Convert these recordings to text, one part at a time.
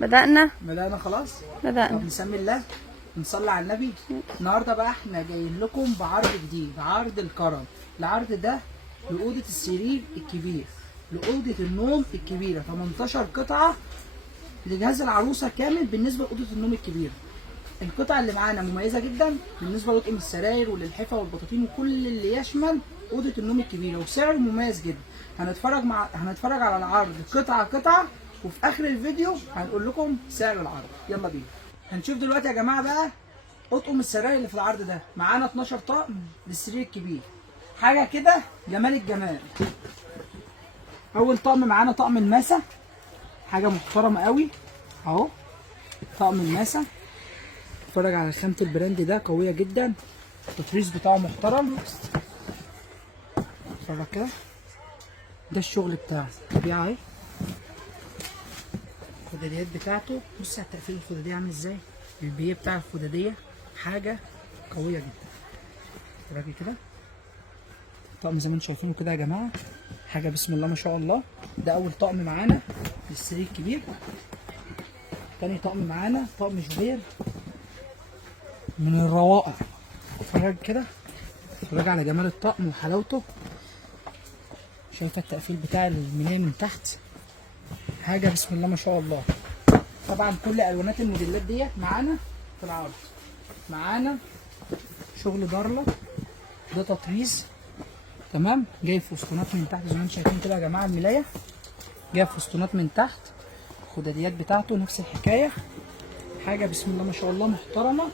بدأنا خلاص. طب نسمي الله ونصلي على النبي. النهارده بقى احنا جايين لكم بعرض جديد، عرض الكرم. العرض ده لأوضة السرير الكبير، لأوضة النوم الكبيرة، 18 قطعة لجهاز العروسة كامل بالنسبة لأوضة النوم الكبيرة. القطعة اللي معانا مميزة جدا بالنسبة لطقم السراير وللحفا والبطاطين وكل اللي يشمل أوضة النوم الكبيرة، وسعر مميز جدا. هنتفرج على العرض قطعة قطعة، وفي آخر الفيديو هنقول لكم سعر العرض. يلا بينا. هنشوف دلوقتي يا جماعة بقى أطقم السراير اللي في العرض ده. معانا 12 طقم للسرير الكبير، حاجة كده جمال الجمال. أول طقم معانا طقم الماسة، حاجة محترمة قوي أهو. طقم الماسة، اتفرج على خامة البراند ده قوية جدا، التطريز بتاعه محترم. اتفرج كده، ده الشغل بتاعه طبيعة اهي. الخداديات بتاعته، بص على التقفيل الخدادية عامل ازاي، البيه بتاع الخدادية حاجة قوية جدا. اتفرجي كده، طقم زي ما انتم شايفينه كده يا جماعة، حاجة بسم الله ما شاء الله. ده أول طقم معانا للسرير الكبير. تاني طقم معانا طقم جوبير من الروائع. اتفرج كده، اتفرج على جمال الطقم وحلاوته. شايفه التقفيل بتاع الملاية من تحت، حاجه بسم الله ما شاء الله. طبعا كل الوانات الموديلات ديت معانا في العرض. معانا شغل دارلا، ده تطريز تمام، جاي في فستونات من تحت زي ما انتم شايفين كده يا جماعه. الملايه جايه في فستونات من تحت، الخداديات بتاعته نفس الحكايه، حاجه بسم الله ما شاء الله محترمه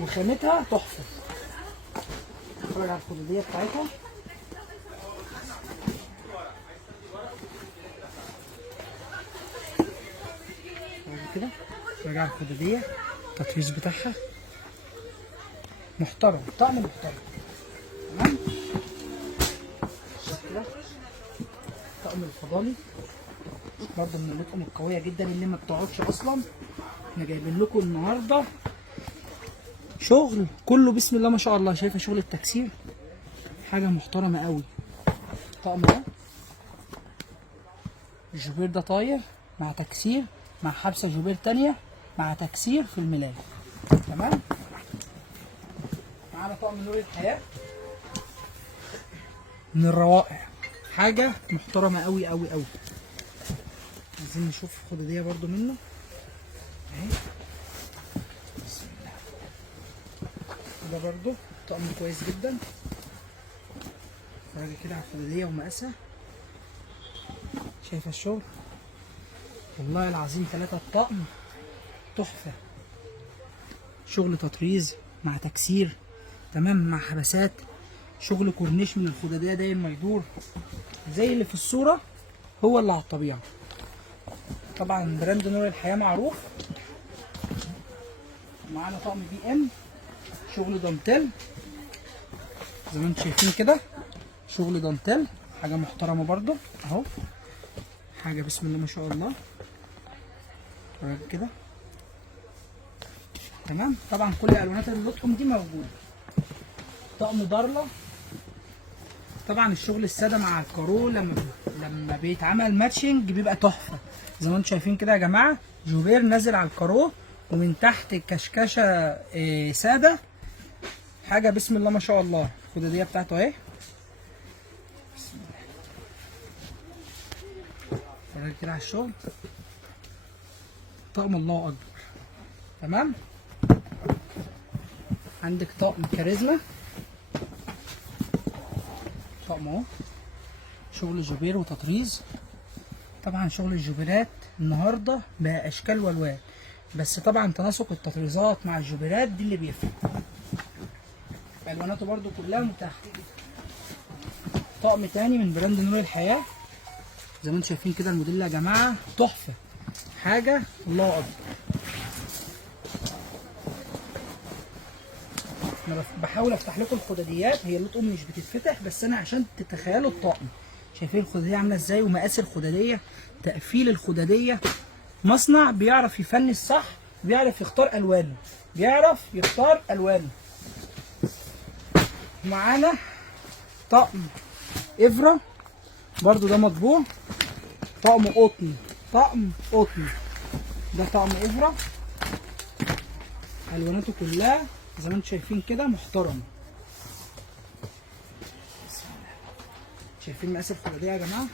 وخامتها تحفه. اتفرج على الخداديه بتاعتها، كده اتفرج على الخداديه، التطريز بتاعها محترم، طقم محترم تمام. كده طقم الفضالي برضه من الأطقم القويه جدا اللي ما بتقعدش اصلا. احنا جايبين لكم النهارده شغل كله بسم الله ما شاء الله. شايفه شغل التكسير، حاجه محترمه قوي. الطقم ده الجوبير ده طاير مع تكسير، مع حبسه جوبير تانيه، مع تكسير في الملايه تمام. معانا طقم نور الحياه من الروائع، حاجه محترمه قوي قوي قوي. عايزين نشوف خداديه برضو منه اهي، بسم الله. ده برضو طقم كويس جدا. اتفرجي كده على الخداديه ومقاسها، شايفه الشغل والله العظيم. 3 الطقم تحفه، شغل تطريز مع تكسير تمام، مع حبسات، شغل كورنيش من الخداديه داير ما يدور زي اللي في الصوره، هو اللي على الطبيعه. طبعا براند نور الحياه معروف. معانا طقم بي ام، شغل دانتيل زي ما انتم شايفين كده، شغل دانتيل، حاجه محترمه برضو اهو، حاجه بسم الله ما شاء الله. كده تمام. طبعا كل الوانات اللطقم دي موجوده. طقم دارلا، طبعا الشغل الساده مع الكارو لما بيتعمل ماتشنج بيبقى تحفه زي ما انتم شايفين كده يا جماعه. جوبير نازل على الكارو ومن تحت كشكشه ساده، حاجه بسم الله ما شاء الله. الخداديه بتاعته اهي، بسم الله. اتفرج كده على الشغل، طقم الله اكبر تمام. عندك طقم كاريزما، طقم اهو، شغل جوبير وتطريز. طبعا شغل الجوبيرات النهارده بقى اشكال والوان، بس طبعا تناسق التطريزات مع الجوبيرات دي اللي بيفرق. الواناته برده كلها متاحه. طقم تاني من براند نور الحياه زي ما انتم شايفين كده، الموديل يا جماعه تحفه، حاجه الله اكبر. انا بحاول افتح لكم الخداديات، هي اللطقم مش بتتفتح بس انا عشان تتخيلوا الطقم. شايفين الخداديه عامله ازاي ومقاس الخداديه، تقفيل الخداديه. مصنع بيعرف يفني الصح، بيعرف يختار الوانه، بيعرف يختار الوانه. معانا طقم افرا برضو ده مطبوع، طقم قطن، طقم قطن ده طقم افرا، الواناته كلها زي ما انتم شايفين كده محترمه. شايفين مقاس الخداديه يا جماعه؟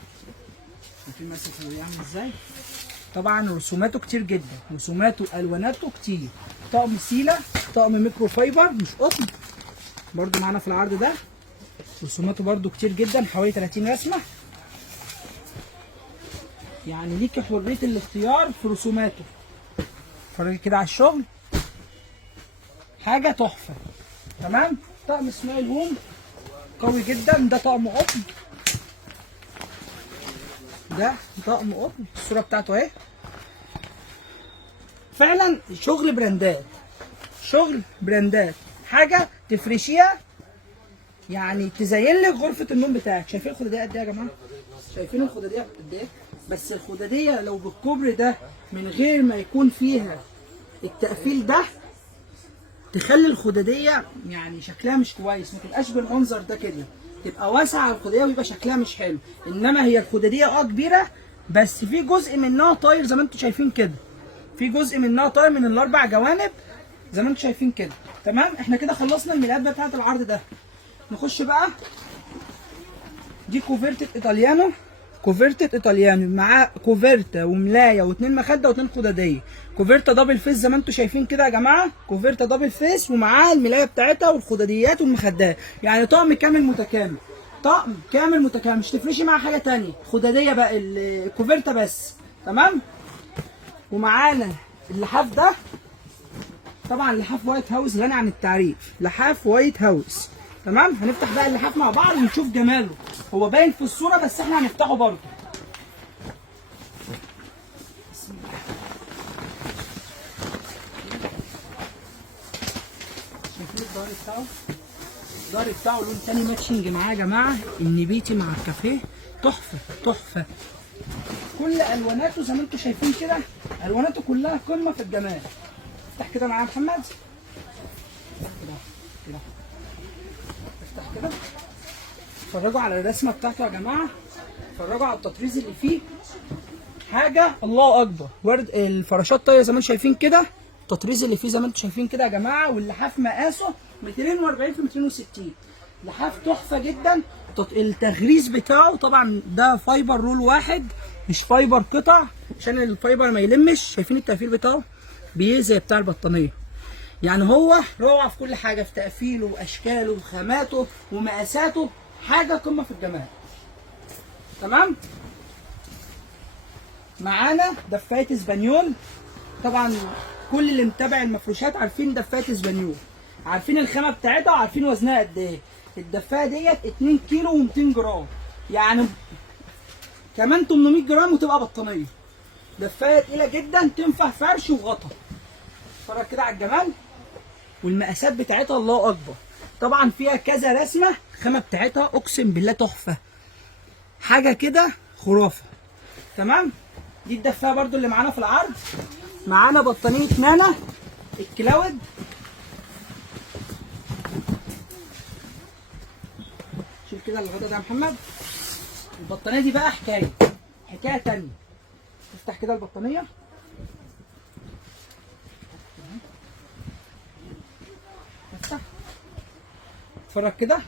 شايفين مقاس الخداديه عامل ازاي؟ طبعا رسوماته كتير جدا، رسوماته الواناته كتير. طقم سيله، طقم ميكرو فايبر مش قطن، برده معانا في العرض ده. رسوماته برده كتير جدا، حوالي 30 رسمه. يعني ليكي حريه الاختيار في رسوماته. اتفرجي كده على الشغل، حاجه تحفه. تمام. طقم سمايل هوم قوي جدا، ده طقم قطن، ده طقم قطن، الصوره بتاعته اهي. فعلا شغل براندات، شغل براندات، حاجه تفرشيها يعني تزين لك غرفه النوم بتاعك. شايفين الخداديه قد ايه يا جماعه؟ شايفين الخداديه قد ايه؟ بس الخداديه لو بالكبر ده من غير ما يكون فيها التقفيل ده تخلي الخداديه يعني شكلها مش كويس، ما تبقاش بالمنظر ده كده، تبقى واسعه الخداديه ويبقى شكلها مش حلو. انما هي الخداديه كبيره، بس في جزء منها طاير زي ما انتم شايفين كده، في جزء منها طاير من الاربع جوانب زي ما انتم شايفين كده. تمام. احنا كده خلصنا الملايات بتاعت العرض ده. نخش بقى، دي كوفرتة ايطاليانو، كوفرتة ايطاليانو معاه كوفرتة وملايه واثنين مخده واثنين خداديه. كوفرتة دبل فيس زي ما انتم شايفين كده يا جماعه، كوفرتة دبل فيس ومعاه الملايه بتاعتها والخداديات والمخدات، يعني طقم كامل متكامل، طقم كامل متكامل، مش تفرشي مع حاجه ثانيه، خداديه بقى الكوفرتة بس. تمام. ومعانا اللحاف ده، طبعا لحاف وايت هاوس غني عن التعريف، لحاف وايت هاوس. تمام. هنفتح بقى اللحاف مع بعض ونشوف جماله، هو باين في الصوره بس احنا هنفتحه برضه. بسم الله. شايفين الظهر بتاعه؟ الظهر بتاعه لون تاني ماتشنج معاه يا جماعه، النبيتي مع الكافيه، تحفه تحفه. كل الواناته زي ما انتم شايفين كده، الواناته كلها قمه في الجمال. افتح كده معايا يا محمد، كده كده، افتح كده. اتفرجوا على الرسمه بتاعته يا جماعه، اتفرجوا على التطريز اللي فيه، حاجه الله اكبر. ورد الفراشات طايره زي ما انتم شايفين كده، التطريز اللي فيه زي ما انتم شايفين كده يا جماعه. واللحاف مقاسه 240 في 260، لحاف تحفه جدا. التغريز بتاعه طبعا ده فايبر رول واحد، مش فايبر قطع عشان الفايبر ما يلمش. شايفين التقفيل بتاعه زي بتاع البطانيه، يعني هو روعه في كل حاجه، في تقفيله واشكاله وخاماته ومقاساته، حاجه قمه في الجمال. تمام. معانا دفايه اسبانيول، طبعا كل اللي متابع المفروشات عارفين دفايه اسبانيول، عارفين الخامه بتاعتها وعارفين وزنها قد ايه. الدفايه ديت 2 كيلو و200 جرام، يعني كمان 800 جرام وتبقى بطانيه. دفايه تقيله جدا، تنفع فرش وغطا. اتفرج كده على الجمال والمقاسات بتاعتها الله اكبر. طبعا فيها كذا رسمه، الخامه بتاعتها اقسم بالله تحفه، حاجه كده خرافه. تمام. دي الدفايه برضو اللي معانا في العرض. معانا بطانيه نانا الكلاود، شيل كده الغطا ده يا محمد. البطانيه دي بقى حكايه تانيه. افتح كده البطانيه، افتح، اتفرج كده.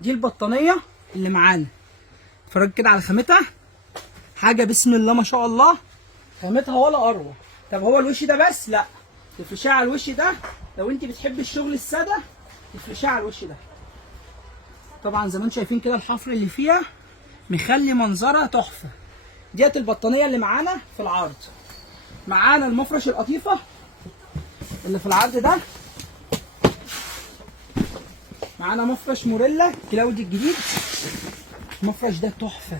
دي البطانيه اللي معانا، اتفرج كده على خامتها، حاجه بسم الله ما شاء الله، خامتها ولا اروع. طب هو الوش ده بس؟ لا، تفرشيها على الوش ده. لو انت بتحبي الشغل الساده تفرشيها على الوش ده. طبعا زي ما انتم شايفين كده الحفر اللي فيها مخلي منظرها تحفه. ديت البطانيه اللي معانا في العرض. معانا المفرش القطيفه اللي في العرض ده، معانا مفرش موريلا كلاود الجديد. المفرش ده تحفه،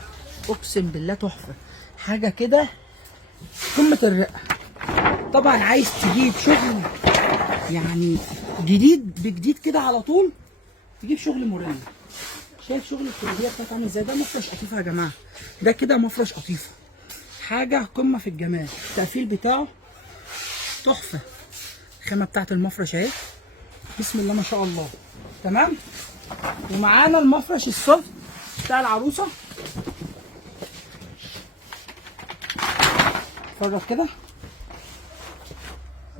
اقسم بالله تحفه، حاجه كده قمه الرقه. طبعا عايز تجيب شغل يعني جديد بجديد كده على طول، تجيب شغل موريلا. شايف شغل الكليه بتاعته عامل ازاي؟ ده مفرش قطيفه يا جماعه، ده كده مفرش قطيفه، حاجه قمه في الجمال. التقفيل بتاعه تحفه، الخامه بتاعت المفرش اهي بسم الله ما شاء الله. تمام. ومعانا المفرش السوفت بتاع العروسه، اتفرج كده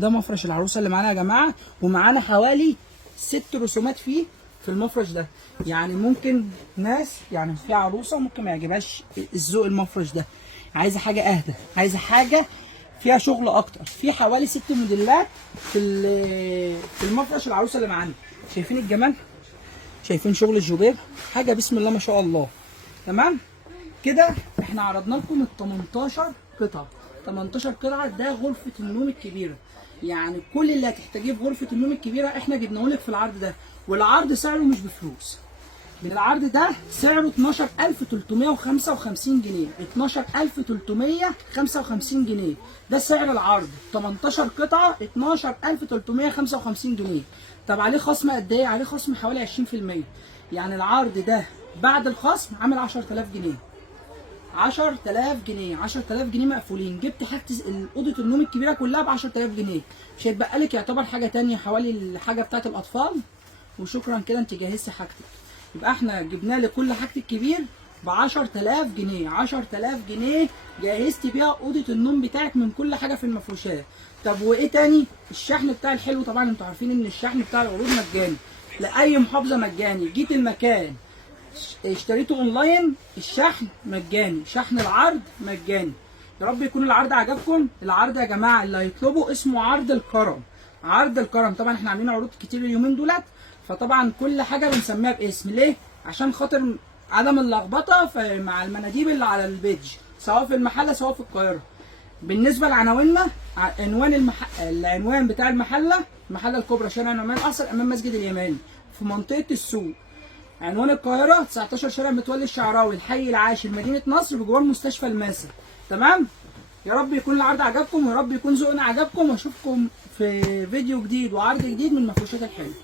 ده مفرش العروسه اللي معانا يا جماعه، ومعانا حوالي 6 رسومات فيه في المفرش ده. يعني ممكن ناس، يعني في عروسه ممكن ما يعجبهاش الذوق المفرش ده، عايزه حاجه اهدى، عايزه حاجه فيها شغل اكتر. في حوالي 6 موديلات في المفرش العروسه اللي معانا. شايفين الجمال؟ شايفين شغل الجوبير؟ حاجه بسم الله ما شاء الله. تمام كده احنا عرضنا لكم ال 18 قطعه. 18 قطعه ده غرفه النوم الكبيره. يعني كل اللي هتحتاجيه في غرفه النوم الكبيره احنا جبناه لك في العرض ده، والعرض سعره مش بفلوس. العرض ده سعره 12355 جنيه. 12355 جنيه ده سعر العرض. 18 قطعه 12355 جنيه. طب عليه خصم قد ايه؟ عليه خصم حوالي 20%. يعني العرض ده بعد الخصم عامل 10000 جنيه. 10000 جنيه، 10000 جنيه مقفولين. جبت حاجه اوضه النوم الكبيره كلها ب 10000 جنيه. مش هيتبقى لك يعتبر حاجه ثانيه حوالي الحاجه بتاعت الاطفال. وشكرا كده انت جهزتي حاجتك. يبقى احنا جبنا لك كل حاجه الكبير ب 10000 جنيه. 10000 جنيه جهزتي بيها اوضه النوم بتاعك من كل حاجه في المفروشات. طب وايه تاني؟ الشحن بتاع الحلو. طبعا انتوا عارفين ان الشحن بتاع العروض مجاني لاي محافظه، مجاني. جيت المكان اشتريته اونلاين الشحن مجاني، شحن العرض مجاني. يا رب يكون العرض عجبكم. العرض يا جماعه اللي هيطلبه اسمه عرض الكرم. عرض الكرم. طبعا احنا عاملين عروض كتير اليومين دولت، فطبعا كل حاجه بنسميها باسم. ليه؟ عشان خاطر عدم اللخبطه مع المناديب اللي على البيج، سواء في المحله سواء في القاهره. بالنسبه لعناويننا، العنوان بتاع المحله الكبرى، شارع نعمان الاقصر امام مسجد اليماني في منطقه السوق. عنوان القاهره 19 شارع متولي الشعراوي، الحي العاشر، مدينه نصر، بجوار مستشفى الماسة. تمام؟ يا رب يكون العرض عجبكم، ويا رب يكون ذوقنا عجبكم، واشوفكم في فيديو جديد وعرض جديد من المفروشات الحلوه.